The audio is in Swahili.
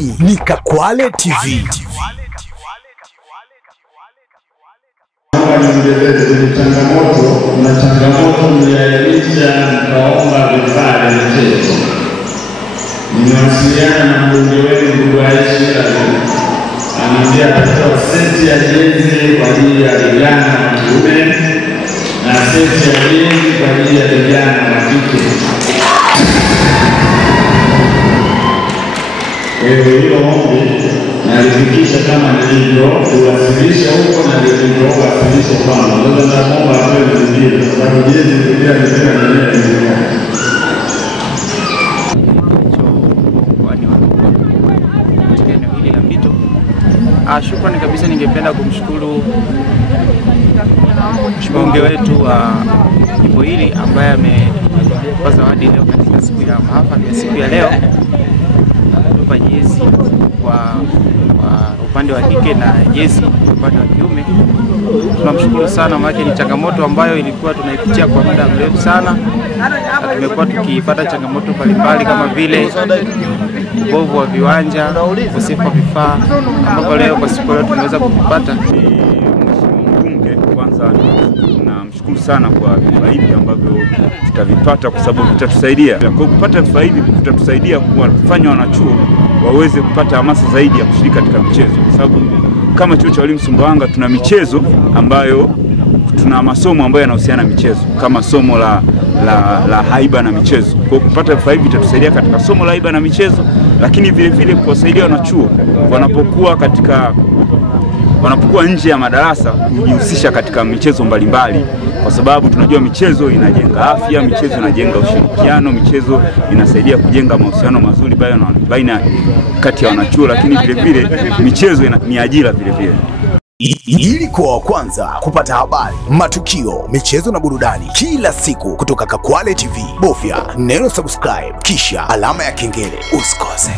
Hii ni Kakwale TV. Changamoto mliainisha mkaomba vifaa vya michezo. Nimewasiliana na mbunge wenu ndugu Aisha, anambia atatoa seti ya jezi kwa ajili ya vijana wa kiume na seti ya jezi kwa ajili ya vijana wa kike. Hilo ombi nalifikisha kama nilivyo kuwasilisha huko na nilivyo kuwasilisha kwamba ndio naomba apewe vingine kwa sababu jezi pia ni Shukrani kabisa, ningependa kumshukuru mbunge wetu wa jimbo hili ambaye ametoa zawadi leo katika siku ya mahafali ya siku ya leo, kutupa jezi kwa upande wa kike na jezi kwa upande wa kiume. Tunamshukuru sana, maana ni changamoto ambayo ilikuwa tunaipitia kwa muda mrefu sana. Tumekuwa tukipata changamoto mbalimbali kama vile ubovu wa viwanja, ukosefu wa vifaa, ambapo leo kwa siku leo tumeweza kupata. Mbunge, kwanza tunamshukuru sana kwa vifaa hivi ambavyo tutavipata kwa sababu vitatusaidia. Kwa kupata vifaa hivi vitatusaidia kuwafanya wanachuo waweze kupata hamasa zaidi ya kushiriki katika michezo, kwa sababu kama chuo cha walimu Sumbawanga tuna michezo ambayo tuna masomo ambayo yanahusiana na michezo kama somo la haiba na michezo. Kwa kupata vifaa hivi vitatusaidia katika somo la haiba na michezo, lakini vile vile kuwasaidia wanachuo wanapokuwa nje ya madarasa kujihusisha katika michezo mbalimbali, kwa sababu tunajua michezo inajenga afya, michezo inajenga ushirikiano, michezo inasaidia kujenga mahusiano mazuri baina kati ya wanachuo, lakini vile vile michezo ni ajira vile vile. Ili kuwa wa kwanza kupata habari, matukio, michezo na burudani kila siku kutoka Kakwale TV, bofya neno subscribe kisha alama ya kengele. Usikose.